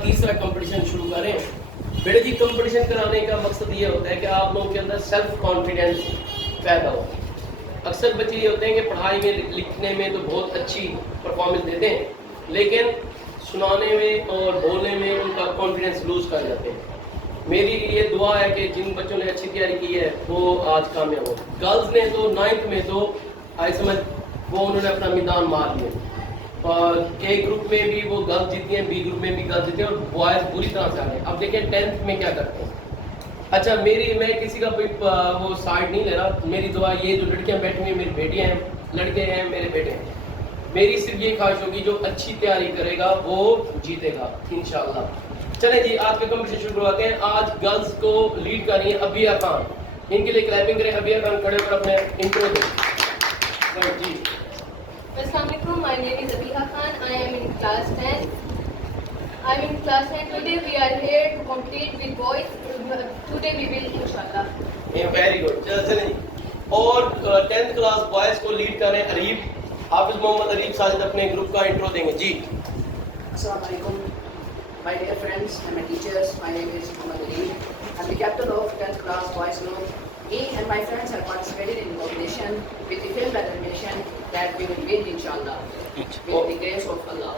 तीसरा कंपटीशन शुरू करें। बेटे जी, कंपटीशन कराने का मकसद ये होता है कि आप लोगों के अंदर सेल्फ कॉन्फिडेंस पैदा हो। अक्सर बच्चे ये होते हैं कि पढ़ाई में लिखने में तो बहुत अच्छी परफॉर्मेंस देते हैं, लेकिन सुनाने में और बोलने में उनका कॉन्फिडेंस लूज कर जाते हैं। मेरी ये दुआ है कि जिन बच्चों ने अच्छी तैयारी की है वो आज कामयाब हो। गर्ल्स ने तो 9th में तो आई समझ वो उन्होंने अपना मैदान मार लिया और ए ग्रुप में भी वो गर्ल्स जीती हैं, बी ग्रुप में भी गर्ल्स जीती हैं और बॉयज़ बुरी तरह से आ गए। अब देखिए 10th में क्या करते हैं। अच्छा, मैं किसी का कोई वो साइड नहीं ले रहा। मेरी दुआ ये जो लड़कियां बैठी हुई हैं मेरी बेटियां हैं, लड़के हैं मेरे बेटे हैं, मेरी सिर्फ ये ख्वाहिश होगी जो अच्छी तैयारी करेगा वो जीतेगा इंशाल्लाह। चलें जी, आज का कंपटीशन शुरू करवाते हैं। आज गर्ल्स को लीड कर रही है अबिया खान। इनके लिए क्लैपिंग करें। अबिया खान खड़े होकर अपने इंट्रो दें जी। Assalamualaikum, my name is Abiha Khan. I am in class 10. I am in class 10. Today we are here to compete with boys. Today we will inshallah. Very good. चलें जी। और 10th क्लास बॉयज़ को lead कर रहे हैं अरीब, हाफिज मोहम्मद अरीब साजिद अपने group का intro देंगे जी। Assalamualaikum, my dear friends and my teachers. My name is Mohammad Areeb. I'm the captain of 10th class boys group. Me and my friends have participated in the competition with the firm determination that we will win inshallah with the grace of Allah.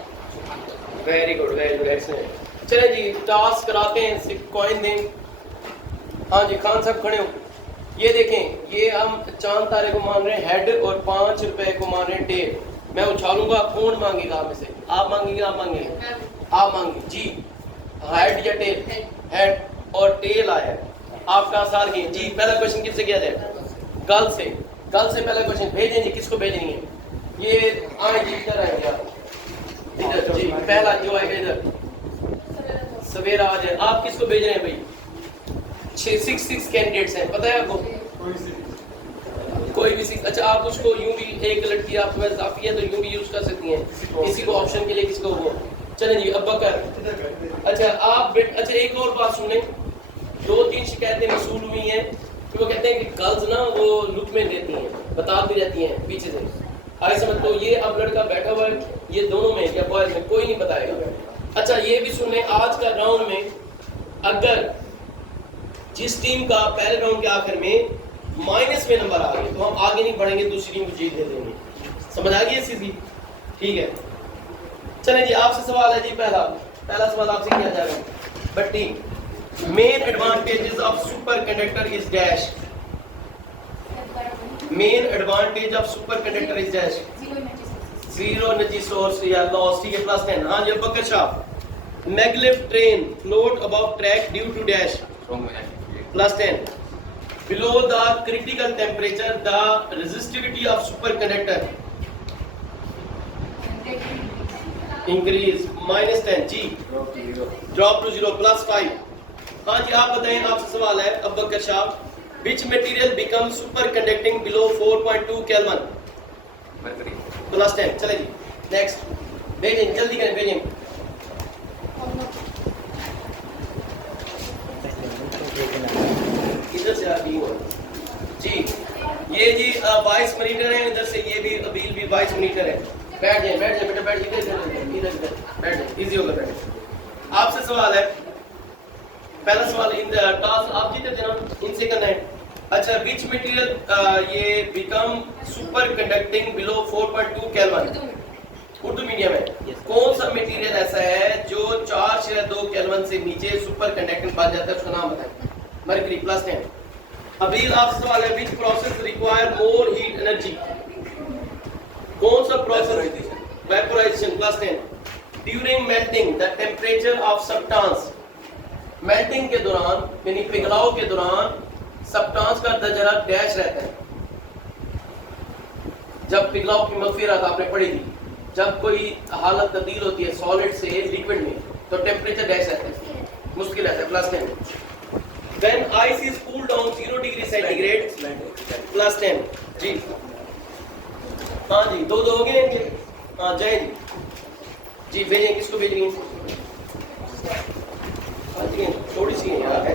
Very good, very good, excellent. चलें जी, task कराते हैं, सिर्फ coin दें। हाँ जी, खान साहब खड़े हो। ये देखें, ये हम चांद तारे को मान रहे हैं हेड और 5 रुपए को मान रहे हैं टेल। मैं उछालूंगा, कौन मांगेगा आप में से? आप मांगेंगे, आप मांगेंगे, आप मांगेंगे जी। हेड या टेल? हेड और टेल आया है आपका साथ गए जी। पहला क्वेश्चन किससे किया जाए? गर्ल से। गर्ल से पहला क्वेश्चन भेजें जी। किसको भेजनी है? ये आए जी, इधर आएंगे आप, इधर जी। पहला जो आएगा इधर सवेरा आ जाए। आप किसको भेज रहे हैं भाई? 6 कैंडिडेट्स हैं, पता है आपको? कोई भी 6। अच्छा, आप उसको यूं भी, एक लड़की आपके पास काफी है तो यूं भी यूज कर सकती हैं, किसी को ऑप्शन के लिए, किसी को वो। चलें जी, अब बकर। अच्छा आप अच्छा एक और बात सुने। 2-3 शिकायतें मसूल हुई हैं कि वो कहते हैं कि गर्ल्स ना वो लुक में देती हैं, बताती रहती हैं पीछे से। आई समझ तो ये अब लड़का बैठा हुआ है, ये दोनों में या बॉयज में कोई नहीं बताएगा। अच्छा ये भी सुने, आज का राउंड में अगर जिस टीम का पहले राउंड के आखिर में माइनस में नंबर आ गए तो हम आगे नहीं बढ़ेंगे, दूसरी टीम को जीत दे देंगे। समझ आ गई सीधी? ठीक है। चलें जी, आपसे सवाल है जी। पहला सवाल आपसे किया जाएगा। Batti, main advantages of super conductor is dash. Main advantage of super conductor is dash. Zero energy source या लॉस। ठीक है, प्लस 10। हाँ जी, Bakar Shah. Maglev train float above track due to dash, plus 10। Below the critical temperature the resistivity of super conductor increase, minus 10 जी। Drop to 0, plus 5। हाँ जी, आप बताएं, आपसे सवाल है Abu Bakar Shah. Which material become super conducting below 4.2 kelvin, plus 10। चले जी, next भेजें, जल्दी करें, भेजें। इधर से आप जी। ये जी 22 मॉनिटर है, इधर से ये भी अबील भी 22 मॉनिटर है। बैठ जाए बेटा, बैठ जाइए, इधर बैठ जाए, इजी होगा बैठ। आपसे सवाल है, पहला सवाल इन द टास्क आप जीते थे ना, इनसे करना है। अच्छा, विच मटेरियल ये become super conducting below 4.2 kelvin, Urdu medium है। कौन सा मटेरियल ऐसा है जो 4.2 केल्विन से नीचे सुपर कंडक्टिंग बन जाता है, उसका नाम बताएं। Mercury, plus 10। अभी आपसे सवाल है, which process require more heat energy. कौन सा process? Vaporisation, plus 10। During melting the temperature of substance. Melting के दौरान यानी पिघलाव के दौरान सब्सटेंस का दर्जा डैश रहता है। जब पिघलाव की मगफिरत आपने पढ़ी थी, जब कोई हालत तब्दील होती है सॉलिड से लिक्विड में तो टेम्परेचर डैश रहता है, मुश्किल रहता है, plus 10। When ice is cooled down 0 degree centigrade, plus 10 जी। हाँ जी, दो हो गए इनके। हाँ जय जी, भेजें, किसको भेज रही हैं? थोड़ी सी है यार, है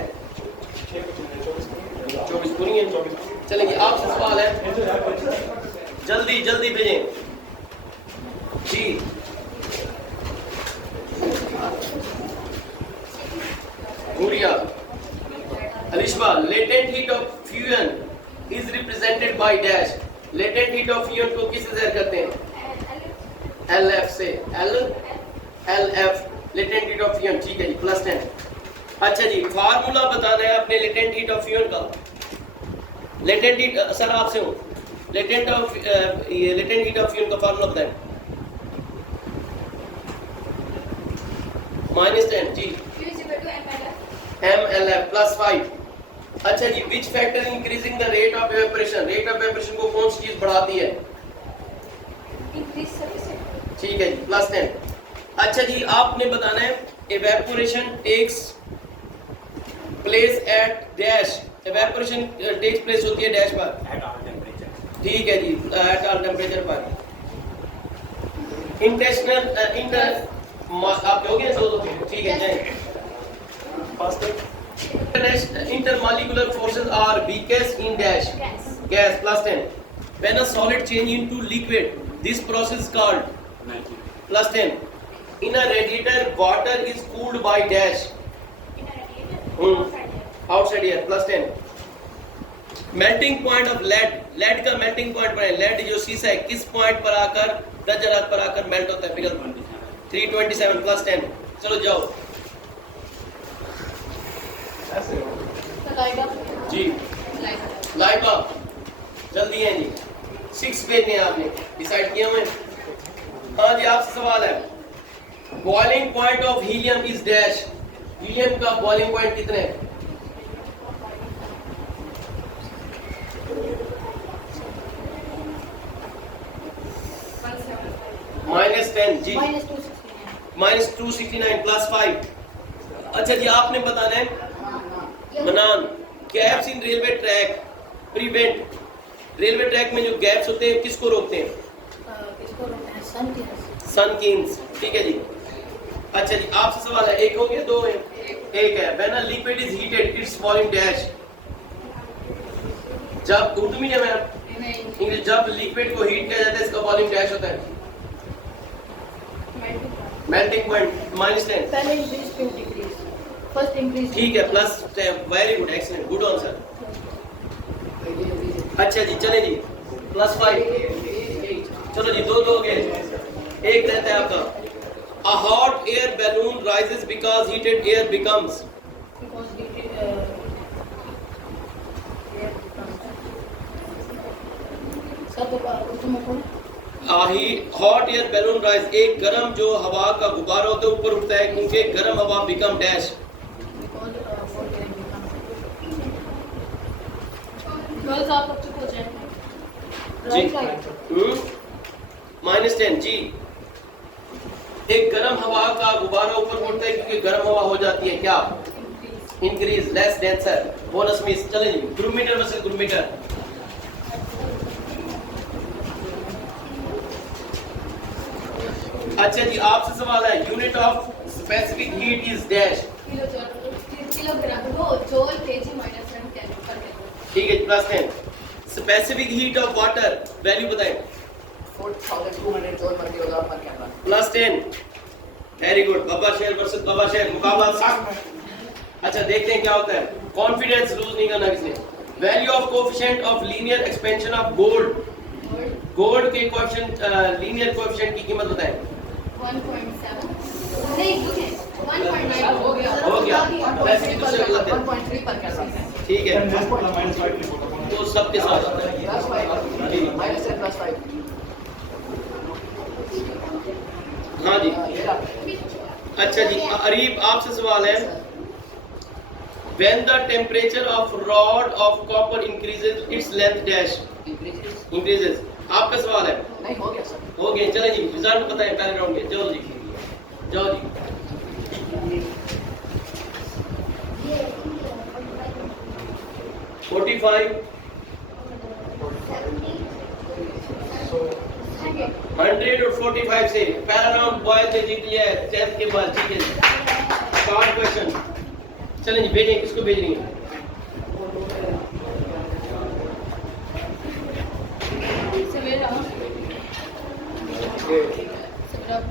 24 पूरी है। चलेंगे, आपसे सवाल है, जल्दी जल्दी भेजें जी। विश्वा, latent heat of fusion is represented by dash. latent heat of fusion को किससे ज़ाहिर करते हैं? LF से। LF latent heat of fusion, ठीक है जी, +10। अच्छा जी, फार्मूला बताना है अपने latent heat of fusion का। latent heat, सर आपसे हूँ, latent heat of fusion का फार्मूला बताएं। -10 जी, MLF +5। अच्छा जी, which factor increasing the rate of evaporation? rate of evaporation को कौन सी चीज बढ़ाती है? ठीक है जी, +10। अच्छा जी, आपने बताना है evaporation takes place at dash। evaporation takes place होती है डैश पर, at all temperature. ठीक है जी, at all temperature पर। आप दोगे दो, ठीक है जाए। Intermolecular forces are weakest in dash gas +10. When a solid change into liquid, this process is called +10. In a radiator, water is cooled by dash outside here +10. Melting point of lead का melting point पर है, lead जो शीशा है किस point पर आकर 10 जरात पर आकर मेल्ट होता है, पिघल 327 +10। चलो जाओ जी, लाइबा जल्दी है जी, 6 पेज में आपने डिसाइड किया हुए। हाँ जी, आपसे सवाल है, boiling point of helium is dash. Helium का बॉइलिंग पॉइंट कितने है? -10 जी, -269 +5। अच्छा जी, आपने बताना है मनान, gaps in railway track prevent. Railway track में जो गैप्स होते हैं किसको रोकते हैं? सन किंग्स, ठीक है जी। अच्छा जी, आपसे सवाल है, एक हो गया, दो है, एक है। When a liquid is heated its volume dash. जब उर्दू मीडियम है इंग्लिश, जब लिक्विड को हीट किया जाता है इसका वॉल्यूम डैश होता है, मेल्टिंग पॉइंट -10। पहले इंक्रीज फिर डिक्रीज, फर्स्ट इंक्रीज, ठीक है, +10। Very good, excellent, good answer. अच्छा जी, चले जी, +5। चलो जी, दो हो गए, एक रहता है आपका। A hot air balloon rises because heated air becomes। Hot air balloon rise, एक गर्म जो हवा का गुब्बारा होता है ऊपर उठता है क्योंकि गर्म हवा बिकम डैश। आप अब चुप हो जाएं जी, -10 जी, एक गर्म हवा का गुब्बारा ऊपर उठता है क्योंकि गर्म हवा हो जाती है क्या? Increase, less denser, bonus miss. चलें जी, group metre versus group metre. अच्छा जी, आपसे सवाल है, unit of specific heat is dash. Kilogram वो जूल केजी -10 केल्विन। ठीक है, +10। Specific heat of water value बताएं। 4200 जूल प्रति किलोग्राम पर कैलोरी। +10। Very good. बाबा शेर वर्सेस बाबा शेर, मुकाबला सख्त। अच्छा, देखते हैं क्या होता है। कॉन्फिडेंस लूज नहीं करना किसने। Value of coefficient of linear expansion of gold. Gold के कोएफिशिएंट, लीनियर कोएफिशिएंट की कीमत बताएं। 1.7 नहीं, 1.9 हो गया। हो गया, वैसे भी दूसरे गलत है। 1.3 पर कैलोरी। ठीक है, तो सबके साथ होता है। -10 +5। हाँ जी, अच्छा जी, अरीब आपसे सवाल है, when the temperature of rod of copper increases its length dash increases। आपका सवाल है, नहीं हो गया सर। हो गए। चलें जी, रिजल्ट बताएं पहले राउंड के। जाओ जी, जाओ जी। $45 100 और 45 से पहला राउंड बॉयज ने जीत लिया है 10th के बाद। ठीक है, शॉर्ट क्वेश्चन। चलें जी, भेजें, किसको भेज रही हैं?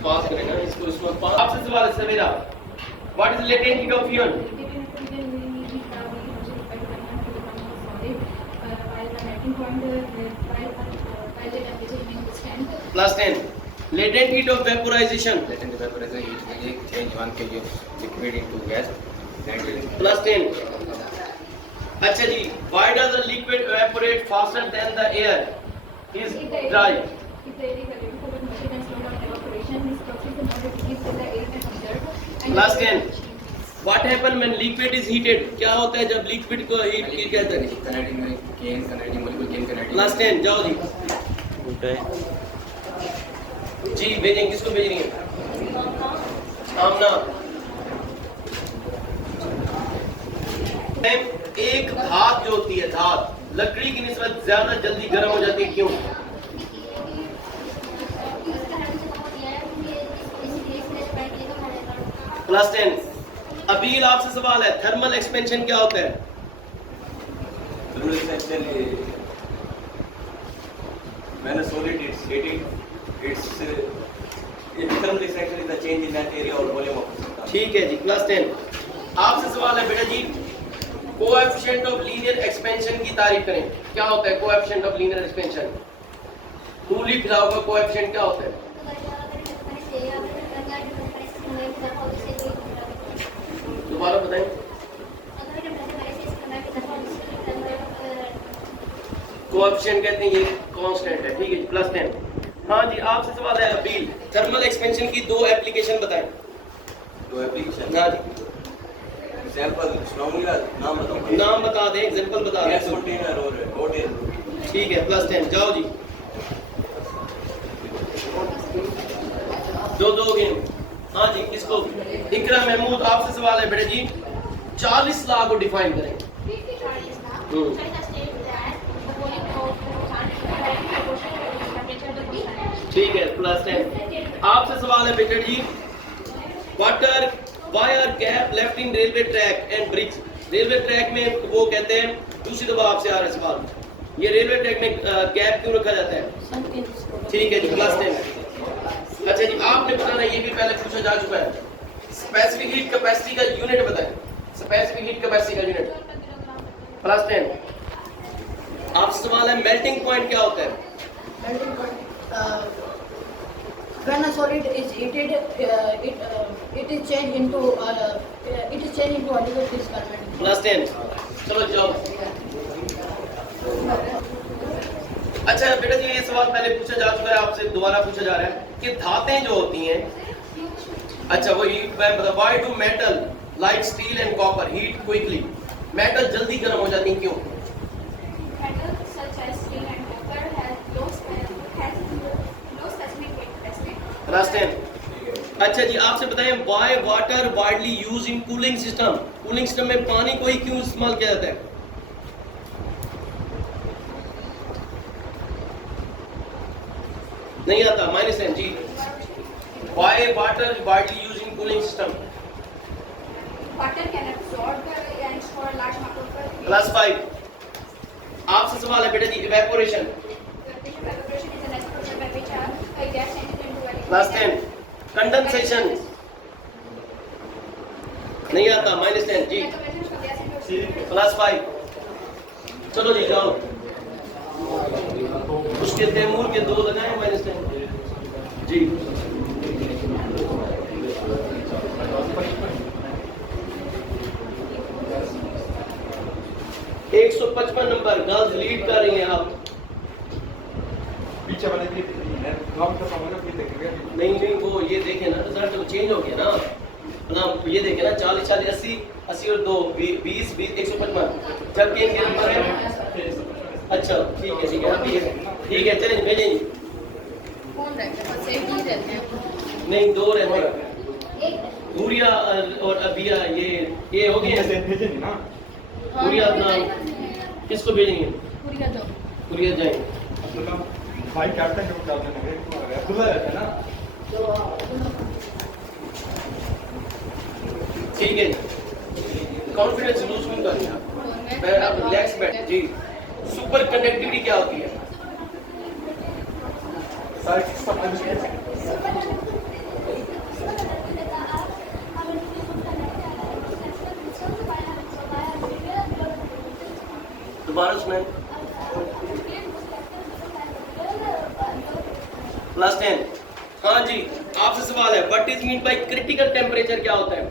पास करें ना इसको, इसमें पास। आपसे सवाल है Savera, what is latent heat of fusion? Class 10. Latent heat of vaporization. Latent vaporization usually change 1 kg of liquid into gas. Class 10. अच्छा जी, why does the liquid evaporate faster than the air is dry? Class 10. What happen when liquid is heated? क्या होता है जब liquid को heat किया जाता है? Class 10. जाओ जी। जी भेजें, किसको भेज रही हैं? आमना। एक धात जो होती है, धात लकड़ी की निस्बत ज्यादा जल्दी गर्म हो जाती है, क्यों? क्लास 10। अबील आपसे सवाल है, थर्मल एक्सपेंशन क्या होता है? When a solid is heated, its thermal extraction is the change in that area or volume of the substance. ठीक है जी। क्लास 10। आपसे सवाल है बेटा जी, कोएफिशिएंट ऑफ लीनियर एक्सपेंशन की तारीफ करें। क्या होता है कोएफिशिएंट ऑफ लीनियर एक्सपेंशन? टू लिख रहा होगा, कोएफिशिएंट क्या होता है? दोबारा बताएं। कोएफिशिएंट कहते हैं ये कांस्टेंट है, ठीक है जी। प्लस 10। हाँ जी, आपसे सवाल है अबील, थर्मल एक्सपेंशन की दो एप्लीकेशन बताएं। तो एप्लीकेशन हाँ जी, एग्जांपल स्ट्रॉन्गली नाम बताओ। नाम बता दें, एग्जांपल बता गैस दें। कंटेनर और होटल। ठीक है, प्लस 10। जाओ जी, दो गेम। हाँ जी, किसको? इकरा महमूद, आपसे सवाल है बेटा जी, 40 लाख को डिफाइन करें। ठीक है, प्लस 10। आपसे सवाल है बेटा जी, why are gap left in railway track and bridge? Railway track में वो कहते हैं, दूसरी दफा आपसे आ रहा है सवाल, ये रेलवे ट्रैक में गैप क्यों रखा जाता है? ठीक है जी, प्लस 10। अच्छा जी, आपने बताना, ये भी पहले पूछा जा चुका है, स्पेसिफिक हीट कैपेसिटी का यूनिट बताएं। स्पेसिफिक हीट कैपेसिटी का यूनिट प्लस 10। आपसे सवाल है, मेल्टिंग पॉइंट क्या होता है? Melting point. When a solid is heated, it is changed into a liquid crystal. Plus 10। चलो जाओ। अच्छा बेटा जी, ये सवाल पहले पूछा जा चुका है, आपसे दोबारा पूछा जा रहा है कि धातें जो होती हैं, अच्छा वो why do metal like steel and copper heat quickly? Metal जल्दी गर्म हो जाती हैं, क्यों? क्लास 10। अच्छा जी, आपसे बताएं, why water widely use in cooling system? Cooling system में पानी को ही क्यों इस्तेमाल किया जाता है? नहीं आता, -10 जी। Why water widely use in cooling system? Class 5। आपसे सवाल है बेटा जी, इवेपोरेशन? क्लास 10। कंडेंसेशन? नहीं आता, -10 जी। क्लास 5। चलो जी जाओ, उसके तैमूर के 2 लगाए -10 जी। 155 नंबर, गर्ल्स लीड कर रही हैं आप। पीछे वाले की नाम का समझो फिर देखेंगे। नहीं वो ये देखें ना, रिजल्ट तो चेंज हो गया ना। ये देखें ना, 40 40 80 80 और 2 20 20 155, जबकि इनके नंबर है। अच्छा ठीक है ठीक है, चलें भेजें। नहीं, 2 रहते हैं, गुड़िया और अबिया, ये हो गए हैं। भेजे नहीं ना। गुड़िया नाम किसको भेजेंगे? गुड़िया जाएंगे। मतलब भाई कैप्टन जो कैप्टन है खुला रहता है ना। ठीक है, कॉन्फिडेंस लूज मत करिए, आप रिलैक्स बैठे जी। सुपर कंडक्टिविटी क्या होती है? सारी चीज समझ दोबारा सुनाएं। +10। हाँ जी, आपसे सवाल है, what is mean by critical temperature, क्या होता है?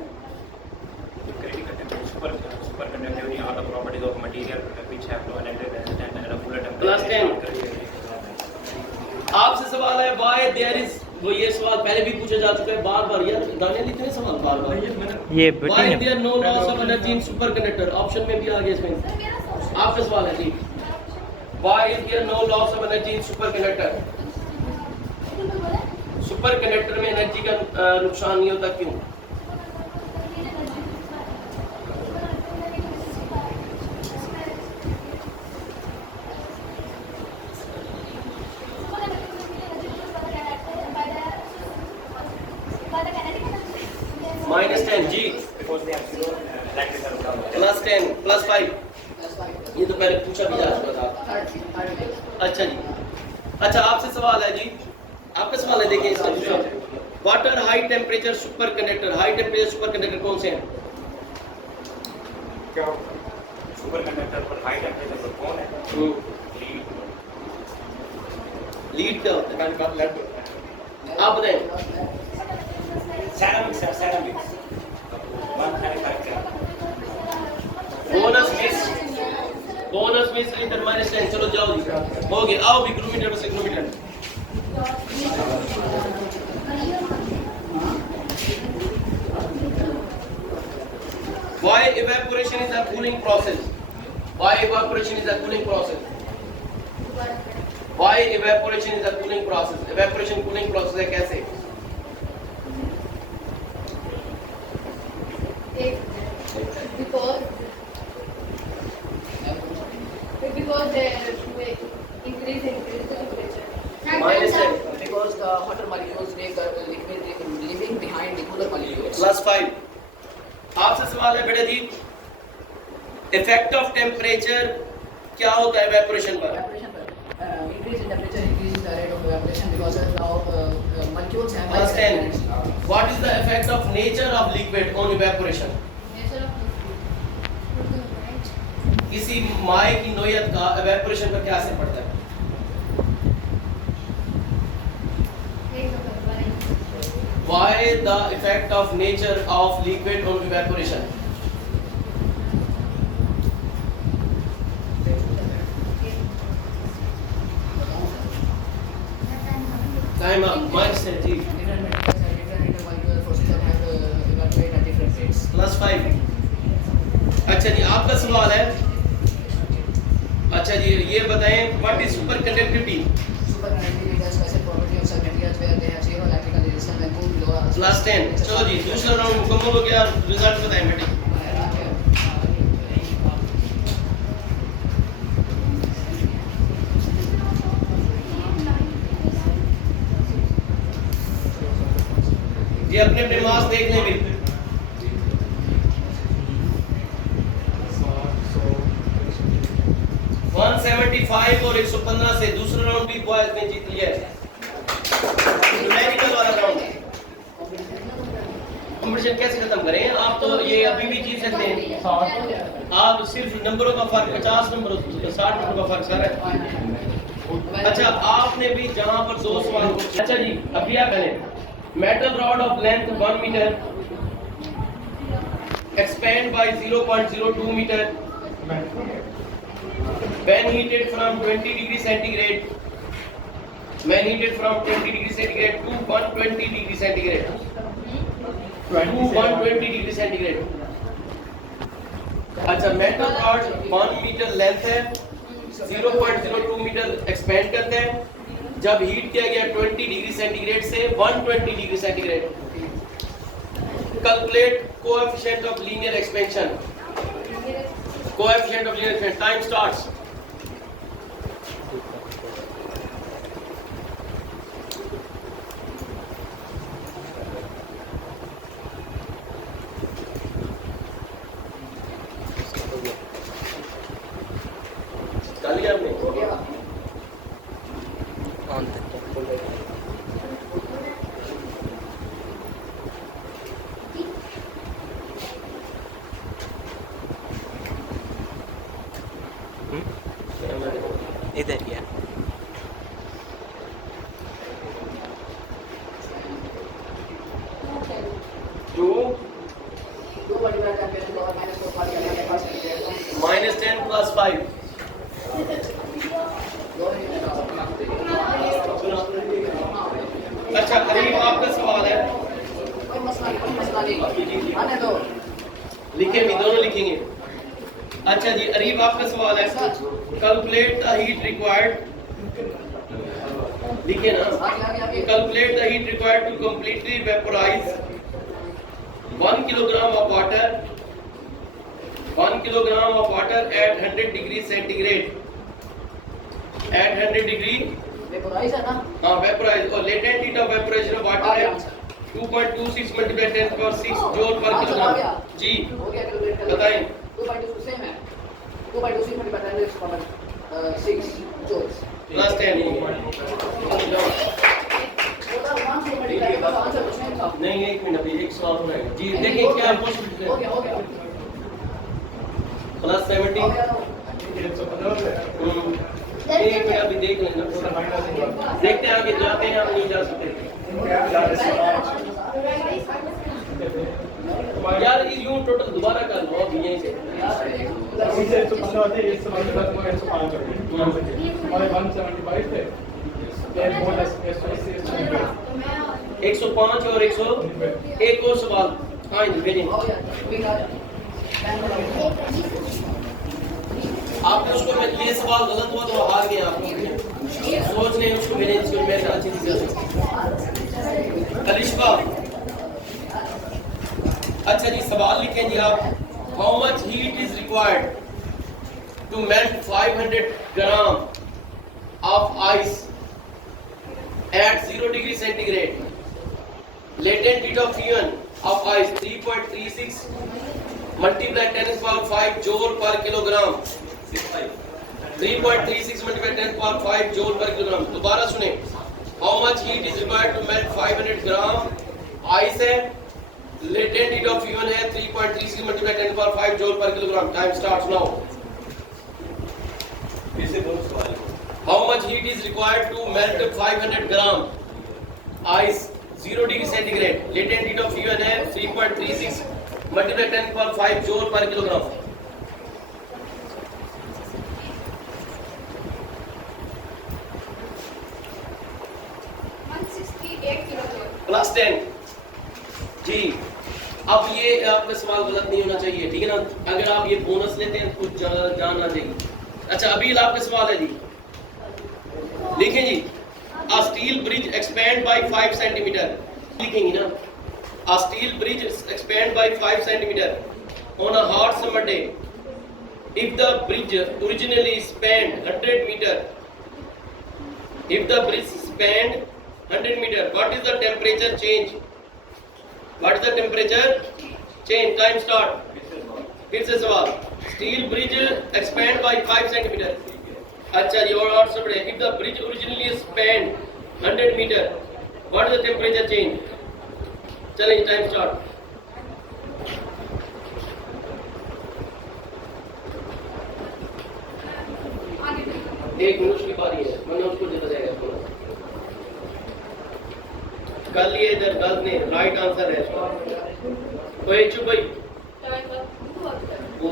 Critical temperature, superconductivity are the properties of material which have no electric resistance and a cooler temperature. आपसे सवाल है, व्हाई देयर इज, वो ये सवाल पहले भी पूछा जा चुका है बार बार यार, दानियल इतने सवाल बार बार, ये why there no loss of energy in superconductor, option में भी आ गया इसमें। आपका सवाल है जी, why is there no loss of energy in superconductor, superconductor में एनर्जी का नुकसान नहीं होता, क्यों? -10 जी, Because they have zero electrical power. +10 +5, ये तो पहले पूछा भी जा चुका था। अच्छा जी, अच्छा आपसे सवाल है जी, आपका सवाल है, देखिए इसका दूसरा, what are high temperature super conductor, high temperature super conductor कौन से हैं? क्या होता है? Superconductor पर high temperature पर कौन है? Lead. लीड क्या होता मैंने कहा लेड होता है। है, आप बताएं। Ceramics है, ceramics. One manufacturer. Bonus miss litre -10, चलो जाओ जी, हो गया, आओ भी किलोमीटर पर kilometre. Why evaporation is a cooling process? Why evaporation is a cooling process? Why evaporation is a cooling process? Evaporation cooling process है, कैसे? Because they increase the temperature. -10 Because the hotter molecules make the liquid leaving behind the cooler molecules. +5। आपसे सवाल है बेटा जी, effect of temperature क्या होता है evaporation पर? Evaporation, increase in temperature increases the rate of evaporation because now molecules have high +10, energy. what is the effect of nature of liquid on evaporation? किसी माए की नोयत का इवेपोरेशन पर क्या असर पड़ता है? Why the effect of nature of liquid on evaporation? Time up, -10 ji, Different materials have different intermolecular forces that have evaporate at different rates. +5। अच्छा जी, आपका सवाल है, अच्छा जी ये बताएं, what is super conductivity? Superconductivity is a special property of some materials where they have zero electrical resistance when cooled below a +10। चलो जी, दूसरा round मुकम्मल हो गया, रिजल्ट बताएं बेटे। ये अपने अपने मार्क्स देख लें भी। 175 और 115 से दूसरा राउंड भी बॉयज ने जीत लिया है, न्यूमेरिकल वाला राउंड। कंपटीशन कैसे खत्म करें, आप तो ये अभी भी जीत सकते हैं, आप सिर्फ नंबरों का फर्क 50 नंबर 60 नंबर का फर्क सर है। अच्छा आपने भी जहां पर 2 सवाल पूछे, अच्छा जी अभी आप करें, metal rod of length 1 metre expand by 0.02 metre when heated from 20 degree centigrade to 120 degree centigrade अच्छा मेटल रॉड 1 मीटर लेंथ है, 0.02 मीटर एक्सपेंड करते हैं, जब हीट किया गया 20 डिग्री सेंटीग्रेड से 120 degree centigrade, calculate coefficient of linear expansion, coefficient of linear expansion, time starts. कर लिया आपने? हो गया। इधर क्या मेरा टेम्परेचर और -4 पार करने के पास देता हूं। -10 + 5 अच्छा अरीब आपका सवाल है, कोई मसला नहीं आने दो। लिखे भी दोनों लिखेंगे। अच्छा जी अरीब आपका सवाल है, कैलकुलेट द हीट रिक्वायर्ड, लिखे ना, आगे calculate the heat required to completely vaporise 1 kilogram of water, 1 kilogram of water at 100 degree centigrade, at 100 degree vaporise है ना? हाँ वेपोराइज, और latent heat of vaporisation of water है 2.26 × 10⁻6 जूल पर किलोग्राम। जी हो गया कैलकुलेट कर बताएं। 2.2 सेम है 2.26 × 10⁻6 जूल्स प्लस 10 हो गया। आंसर कुछ नहीं था। नहीं एक मिनट अभी एक सवाल होना है जी, देखिए क्या पूछ रहे हो हैं। गया प्लस 70 हो गया 150 है। एक मिनट अभी देख लेना, देखते हैं आगे जाते हैं हम नहीं जा सकते यार, यूं टोटल दोबारा कर लो अभी यहीं से। इससे 115 होते हैं, इससे 105 हो गए। हमारे 175 थे, ये बोनस 105 और 100। एक और सवाल, हाँ जी भेजें। हो गया आपने उसको ये सवाल गलत हुआ तो हार गए आप, सोच लें उसको भेजें जिसको मैं अच्छी तरह से। कलिश्बा, अच्छा जी सवाल लिखें जी आप, how much heat is required to melt 500 gram of ice at 0 degree centigrade, latent heat of fusion of ice 3.36 multiply 10⁵ joule per kilogram, 3.36 multiply 10⁵ joule per kilogram. दोबारा सुने, how much heat is required to melt 500 gram ice है, latent heat of fusion है 3.36 multiply 10⁵ joule per kilogram. Time starts now. फिर से बोलो सवाल। How much heat is required to melt 500 gram ice 0 degree centigrade, latent heat of fusion है 3.36 multiply 10⁵ joule per kilogram. Plus 10 जी। अब ये आपका सवाल गलत नहीं होना चाहिए, ठीक है ना, अगर आप ये बोनस लेते हैं कुछ जानना चाहिए। अच्छा अभी आपका सवाल है जी, लिखें जी, a steel bridge expand by 5 centimetre, लिखेंगे ना, a steel bridge expand by 5 centimetre on a hot summer day if the bridge originally spanned 100 meter, if the bridge spanned 100 meter, what is the temperature change? What is the temperature change? Time start. फिर से सवाल, steel bridge expand by 5 centimetre. अच्छा जी, और सब if the bridge originally span 100 metre, what is the temperature change? चलिए time start. एक minute की बारी है, मैंने उसको देता जाएगा इसको। कल ये इधर गलत नहीं, राइट आंसर है इसका। कोई चुप भाई वो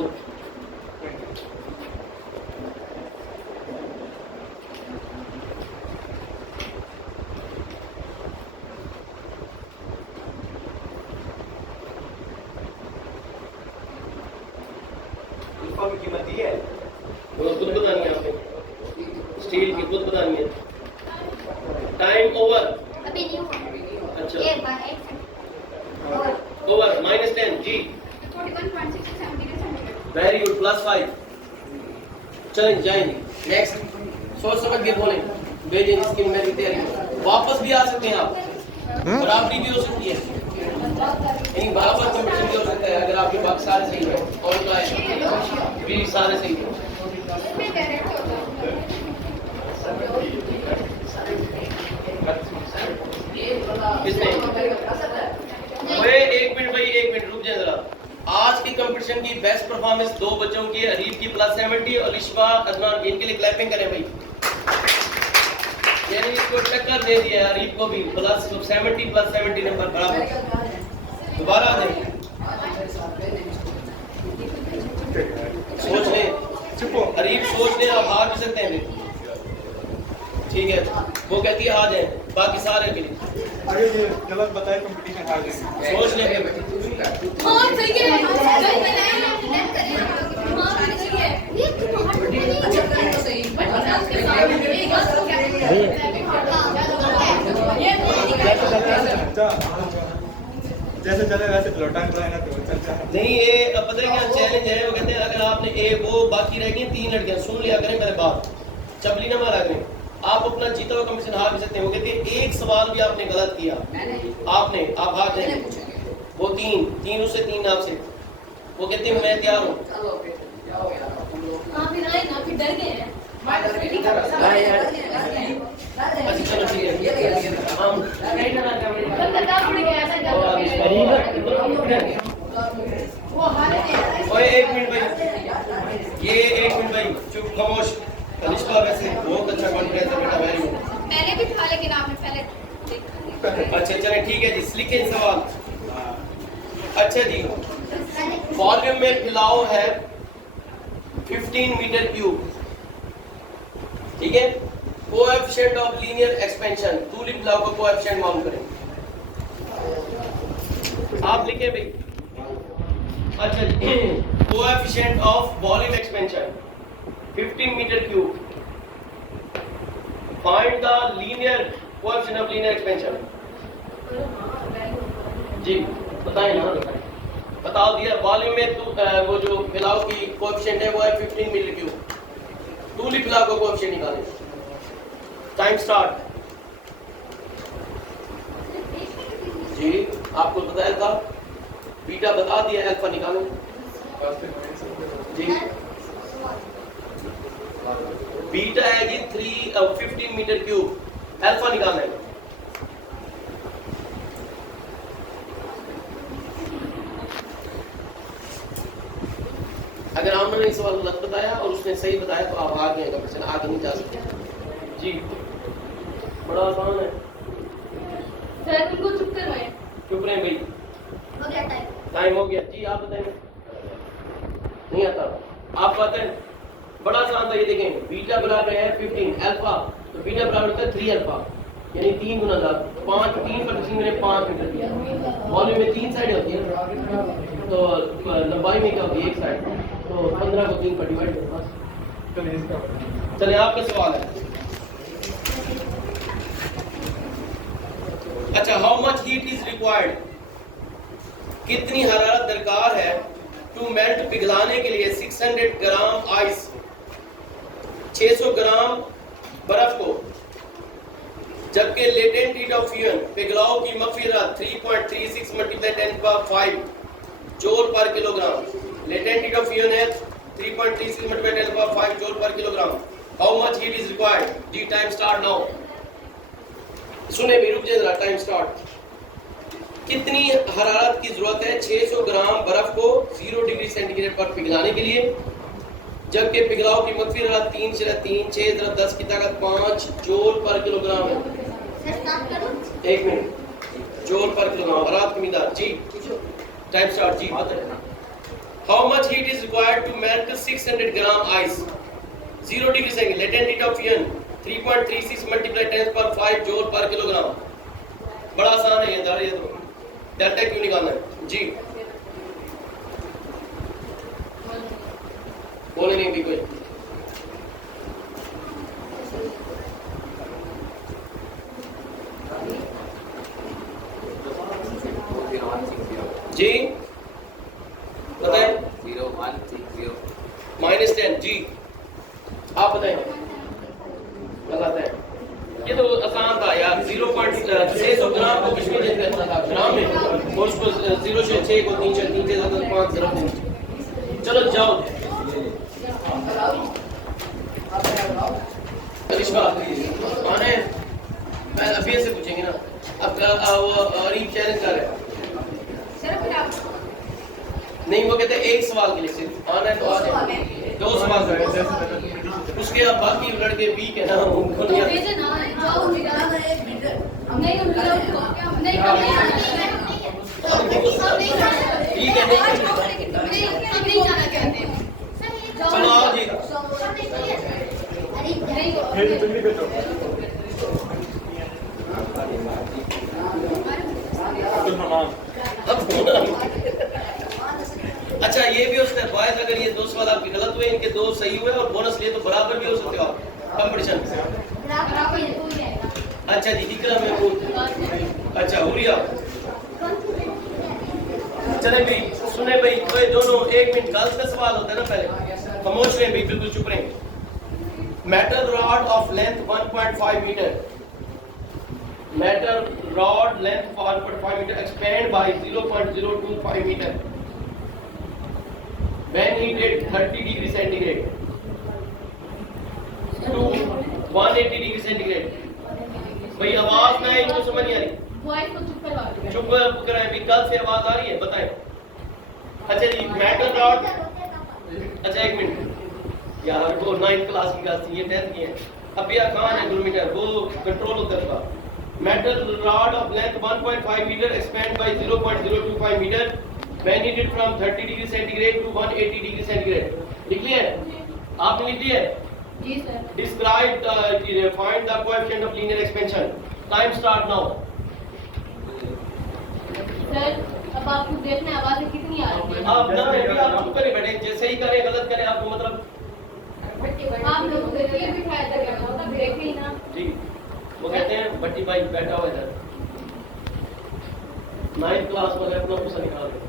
की कीमत ये है। खुद बतानी है आपको, स्टील की खुद बतानी है। Time over. अभी नहीं हुआ। अच्छा ये बात है। ओवर -10 जी। 41.6 वेरी गुड, +5। चलें जाएंगे नेक्स्ट। सोच समझ के बोलें, भेजें जिसकी मैं भी तैयारी हूं। वापस भी आ सकते हैं आप, बराबरी भी हो सकती है, यानी बराबर कंपटीशन भी हो सकता है अगर आपके बाकी सारे सही है और उनका भी सारे सही है। किसने? ओए एक मिनट भाई, एक मिनट रुक जाए जरा। आज की कंपटीशन की बेस्ट परफॉर्मेंस दो बच्चों की, अरीब की +70 और लिशबा अदनान, इनके लिए क्लैपिंग करें भाई। यानी इसको टक्कर दे दिया है अरीब को भी, +70 +70 नंबर बराबर। दोबारा आ जाए। ठीक है, वो कहती है आ जाए, बाकी सारे के लिए अगर ये गलत बताए कंपटीशन हार जाएंगे। सोच लेंगे। हाँ सही है, हाँ सही है, ये अच्छा करें तो सही। जैसे चले वैसे चलो, टाइम तो है ना, तो चलता है। नहीं ये पता है क्या चैलेंज है, वो कहते हैं अगर आपने वो बाकी रह गई 3 लड़कियां, सुन लिया करें मेरे बात, चपली ना मारा करें, आप अपना जीता हुआ कंपटीशन हार भी सकते हैं। वो कहते हैं एक सवाल भी आपने गलत किया, आपने आप हार जाएंगे। वो 3 उससे 3 आपसे, वो कहते हैं मैं तैयार हूँ। चलो फिर जाओ यार तुम लोग। हाँ फिर आए ना, फिर डर गए हैं। अच्छा चलो ठीक है, हम ओए 1 मिनट भाई, ये 1 मिनट भाई चुप खामोश। कनिष्का वैसे बहुत अच्छा कॉन्फिडेंस है बेटा, वेरी गुड। मैंने भी था लेकिन आपने पहले अच्छा चलें ठीक है जी, लिखें सवाल। अच्छा जी, वॉल्यूम में फैलाव है 15 मीटर क्यूब, ठीक है। कोएफिशिएंट ऑफ लीनियर एक्सपेंशन, तूली फैलाव का कोएफिशिएंट मालूम करें। आप लिखें भाई। अच्छा जी, coefficient of volume expansion 15 metre cube, find the linear coefficient of linear expansion. जी बताएं ना, बता दिया। वॉल्यूम में वो जो फैलाव की कोएफिशिएंट है वो है 15 मीटर क्यूब, तूली फैलाव का कोएफिशिएंट निकालें। Time start. जी आपको बताया था, बीटा बता दिया, अल्फा निकालो जी। बीटा है जी 15 मीटर क्यूब, अल्फा निकालना है। अगर हमने इस सवाल गलत बताया और उसने सही बताया तो आप आगे आएगा, प्रश्न आगे नहीं जा सकते जी। बड़ा आसान है। सर उनको चुप करवाएं। चुप रहे भाई, हो गया टाइम। टाइम हो गया जी। आप बताएंगे, नहीं आता आप बताएं। बड़ा आसान था ये, देखें बीटा बराबर है 15 अल्फा, तो बीटा बराबर होता है 3 अल्फा, यानी 3 गुना 5, 3 पर 3 मैंने 5 मीटर दिया। वॉल्यूम में 3 साइड होती है, तो लंबाई में क्या होती है 1 साइड, तो 15 को 3 पर डिवाइड करना। चलिए आपका सवाल है। अच्छा, how much heat is required, कितनी हरारत दरकार है टू मेल्ट, पिघलाने के लिए 600 ग्राम आइस, 600 ग्राम बर्फ को, जबकि लेटेंट हीट ऑफ फ्यूजन, पिघलाव की मख्फी हरारत 3.36 multiply 10⁵ joule per kilogram. Latent heat of fusion है 3.36 multiply 10⁵ joule per kilogram. How much heat is required जी। Time start now. सुने भी, रुक जाए जरा, टाइम स्टार्ट। कितनी हरारत की जरूरत है 600 ग्राम बर्फ को 0 डिग्री सेंटीग्रेड पर पिघलाने के लिए, जबकि पिघलाव की मख्फी हरारत 3.36 की ताकत 5 जूल पर किलोग्राम है। 1 मिनट, जूल पर किलोग्राम हरारत की मिकदार जी। टाइम स्टार्ट जी। How much heat is required to melt 600 gram ice, 0 degree centigrade, latent heat of fusion 3.36 multiply 10⁵ joule per kilogram. बड़ा आसान है ये, तो डेल्टा क्यों निकालना है जी। बोले नहीं भी कोई। जी बताएं। 0160 -10 जी। आप बताएं। गलत है, ये तो आसान था यार। 0.600 ग्राम को किसमें चेंज करना था, ग्राम में, और उसको 0 से 6 को 3 से 5 जरा। चलो जाओ। करिश्मा कौन है, मैं अभी से पूछेंगे ना। अब अरीब चैलेंज कर रहे हैं। नहीं, वो कहते हैं एक सवाल के लिए सिर्फ आना है तो आ जाए। 2 सवाल करें, उसके बाद बाकी लड़के वीक है ना, उनको नहीं आता। ठीक है, चलो आओ जी। ये तो तुम भी कर दो। अच्छा ये भी होता है बॉयज, अगर ये 2 सवाल आपके गलत हुए, इनके 2 सही हुए और बोनस लिए तो बराबर भी हो सकते हो आप कंपटीशन में। अच्छा जी इकरा महमूद, अच्छा हुरिया। चले भाई सुने भाई, कोई दोनों 1 मिनट गर्ल्स का सवाल होता है ना, पहले खामोश रहें भाई, बिल्कुल चुप रहें। Metal rod of length 1.5 metre, metal rod length 1.5 meter expand by 0.025 meter when heated 30 degree centigrade to 180 degree centigrade। भाई आवाज ना है, इनको समझ नहीं आ रही, चुप कराएं भाई, कल से आवाज आ रही है बताएं। अच्छा जी मेटल रॉड, अच्छा 1 मिनट यार, वो 9th क्लास की बात थी, ये 10th की है। अबिया खान है किलोमीटर, वो कंट्रोल होता है। Metal rod of length 1.5 meter expand by 0.025 meter when heated from 30 degree centigrade to 180 degree centigrade। लिख लिया है आपने? लिख लिया है जी sir. Describe the find the coefficient of linear expansion। Time start now। Sir अब आपको देखना है आवाजें कितनी आ रही हैं। आप ना मैं भी आप चुप करे बैठे, जैसे ही करें गलत करें आपको मतलब आप लोगों को ये बिठाया जाएगा होगा, देखे ही ना। जी वो कहते हैं भट्टी भाई बैठा हुआ इधर 9th क्लास वाले अपना गुस्सा निकाल दे।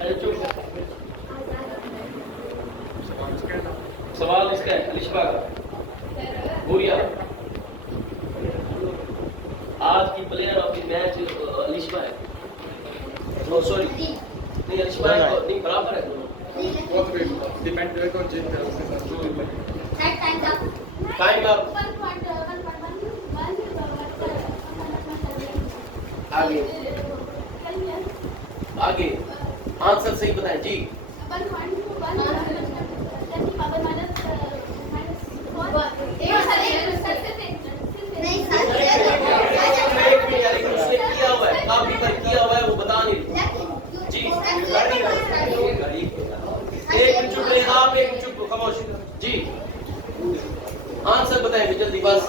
अरे चुप। सवाल इसका है अलिशबा का, भूरिया। आज की player of the match Alishba है। नो सॉरी नहीं अलिशबा है, नहीं बराबर है दोनों। डिपेंड करेगा और जीत करेगा उसके साथ। Time up. आगे आगे आंसर सही बताएं जी। उसने किया हुआ है, काफी बार किया हुआ है, वो बता नहीं जी। एक मिनट चुप रहे आप, एक मिनट चुप खामोश जी। आंसर बताएं जल्दी बस।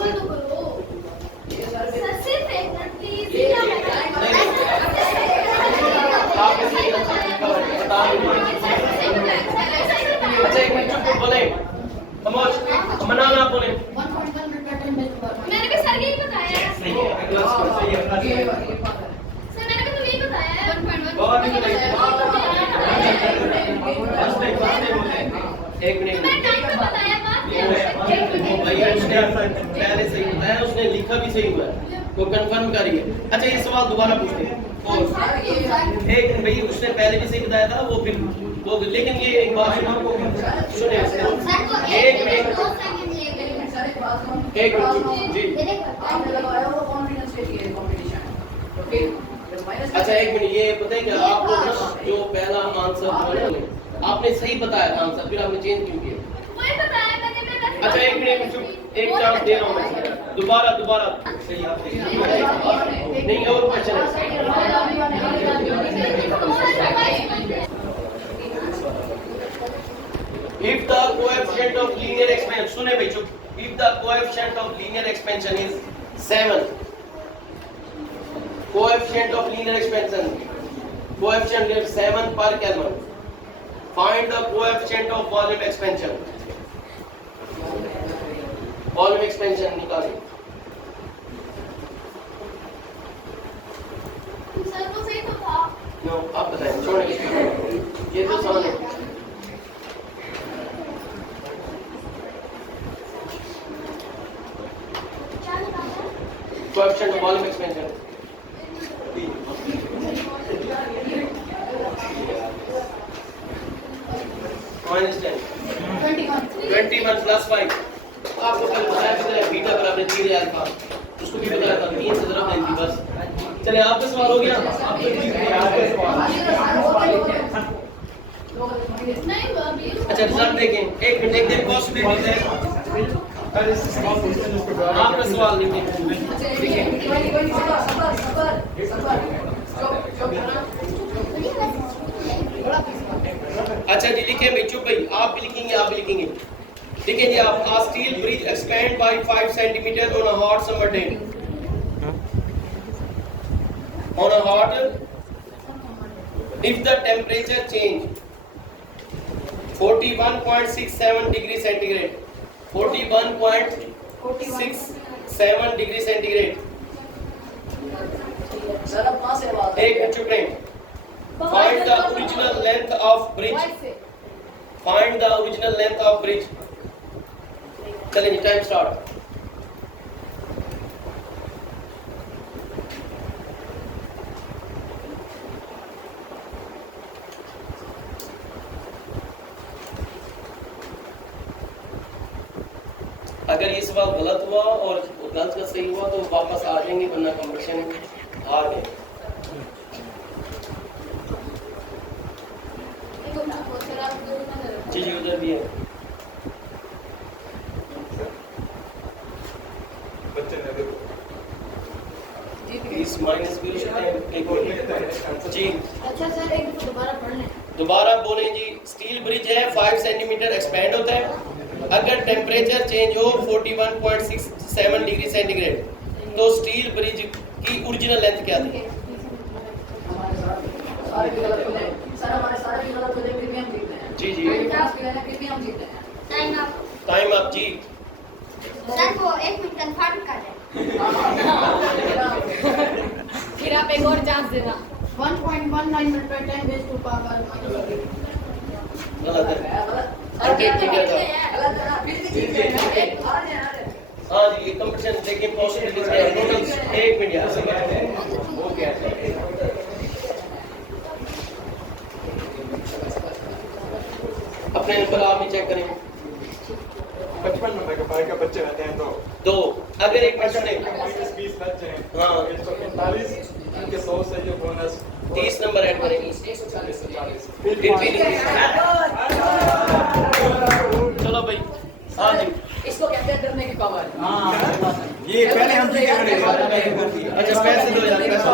अच्छा एक मिनट चुप बोले खामोश, मना ना बोले। मैंने भी सर यही बताया है। सही है सर मैंने भी तो यही बताया है। 1.1 बहुत ही एक मिनट मैंने टाइम पे बताया बात। भैया उसने पहले सही बताया, उसने लिखा भी सही हुआ है, वो कंफर्म करिए। अच्छा ये सवाल दोबारा पूछते हैं और एक भाई उसने पहले भी सही बताया था, वो फिर वो लेकिन ये एक बात सुने एक मिनट जी। आपने लगाया वो कॉन्फिडेंस के लिए कंपटीशन, ओके? अच्छा एक मिनट, ये बताएं कि आप लोग ना जो पहला आंसर आपने सही बताया था आंसर, फिर आपने चेंज क्यों किया? वही बताया मैंने। अच्छा एक मिनट चुप, एक चांस दे रहा हूँ मैं, दोबारा सही आप नहीं और क्वेश्चन है। If the coefficient of linear expansion, सुने भाई चुप, if the coefficient of linear expansion is 7, coefficient of linear expansion, coefficient is 7 per Kelvin, find the coefficient of volume expansion। volume expansion निकालें। सर वो सही तो था। No आप बताएं, छोड़िए ये तो सवाल है। coefficient of volume expansion -10 21 plus 5 आपको कल बताया कितना है, बीटा बराबर 3 अल्फा, उसको भी बताया था 3 से ज़रा नहीं थी बस। चले आपका सवाल हो गया, आपका नहीं वो अभी। अच्छा रिजल्ट देखें, एक मिनट देखते हैं पॉसिबिलिटीज है। आपका सवाल लिखें, अच्छा जी लिखें भाई, चुप भाई, आप भी लिखेंगे आप भी लिखेंगे। ठीक है जी, आप a steel bridge expand by 5 centimeter on a hot summer day. On a hot, if the temperature change 41.67 degree centigrade, 41.67 degree centigrade. Sir अब कहाँ से आवाज एक मिनट चुप रहे. Find the original length of bridge. Find the original length of bridge. चलेंगे, time start. अगर ये सवाल गलत हुआ और गलत का सही हुआ तो वापस आ जाएंगे, वरना कंपटीशन हार गए. जी जी उधर भी है. बच्चे ने देखो 30 माइनस 20 एक जी. अच्छा सर, एक दोबारा पढ़ लें. दोबारा बोलें जी. स्टील ब्रिज है, 5 सेंटीमीटर एक्सपेंड होता है. अगर टेम्परेचर चेंज हो 41.67 डिग्री सेंटीग्रेड तो स्टील ब्रिज की ओरिजिनल लेंथ क्या थी? सारे की गलत हो जाए सर, हमारे सारे की गलत हो जाए, फिर भी हम जीतते हैं. जी जी. टास्क भी लेना, फिर भी हम जीतते हैं. टाइम आप जी. सर वो 1 मिनट कंफर्म कर लें. फिर आप एक और चांस देना. 1.19 multiplied 10 raised to power -8. गलत है. गलत. अंकित टिकट का. गलत है ना, फिर भी जीतते हैं. आ जाए. हाँ जी, ये कंपटीशन देखिए पॉसिबिलिटीज क्या है. टोटल 1 मिनट यहाँ से वो क्या है. अपने नंबर आप ही चेक करें. 55 नंबर के पार के बच्चे रहते हैं तो 2. अगर एक मिनट सुने. माइनस 20 बच जाए हाँ. 145 इनके 100 से जो बोनस 30 नंबर ऐड करें. 140. फिर भी चलो भाई. हाँ जी. इसको कहते हैं डरने की पावर. ये पहले हम अच्छा पैसे दो यार, पैसे दो.